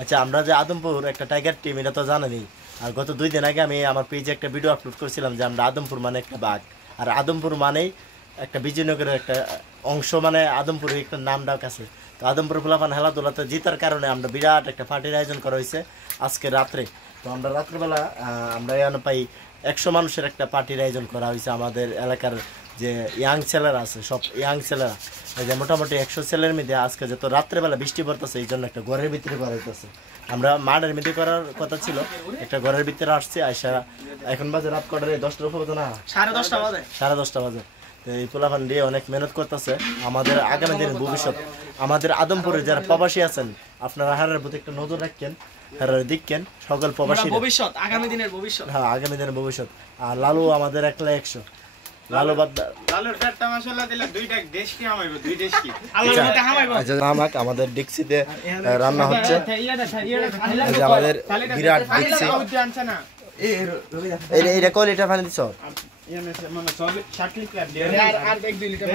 আচ্ছা, আমরা যে আদমপুর একটা টাইগার টিম এটা তো জানেনই। আর গত 2 দিন আগে আমি আমার পেজে একটা ভিডিও আপলোড করেছিলাম যে আমরা আদমপুর মানে একটা বাঘ, আর আদমপুর মানেই একটা বিজয়নগরের একটা অংশ, মানে আদমপুরের একটা নাম ডাক আছে। তো আদমপুর ফুলাফান খেলাধুলাতে জিতার কারণে আমরা বিরাট একটা পার্টির আয়োজন করা হয়েছে আজকে রাত্রে। তো আমরা রাত্রেবেলা আমরা এখানে পাই 100 মানুষের একটা পার্টির আয়োজন করা হয়েছে। আমাদের এলাকার যে ইয়াং ছেলেরা আছে, সব ইয়াং ছেলেরা, এই যে মোটামুটি 100 ছেলের মধ্যে আজকে যত রাত্রেবেলা বৃষ্টি পড়তেছে এই জন্য একটা ঘরের ভিতরে করা হইতেছে। আমরা মাঠের মধ্যে করার কথা ছিল, একটা ঘরের ভিতরে আসছি। আইসা এখন বাজে রাত কটারে 10টার উপর বাজে না, 10:30 বাজে, 10:30 বাজে। তো এই পোলাপান দিয়ে অনেক মেহনত করতেছে। আমাদের আগামী দিনের ভবিষ্যৎ, আমাদের আদমপুরে যারা প্রবাসী আছেন আপনারা হারের প্রতি একটা নজর রাখেন, হারের দেখেন সকল প্রবাসী ভবিষ্যৎ, আগামী দিনের ভবিষ্যৎ। হ্যাঁ, আগামী দিনের ভবিষ্যৎ। আর লালু আমাদের 100 লালু বাদ, লালুর পেটটা মাশাআল্লাহ দিলে দুইটা দেশ কি হামাইবো, দুই দেশ কি আল্লাহর মধ্যে হামাইবো। আচ্ছা, নামাক আমাদের ডিক্সিতে রান্না হচ্ছে। এই যে আমাদের বিরাট ডিক্সি, আনছে না এইটা কয় লিটার পানি দিছ? মানে 60 লিটার আর 1-2 লিটার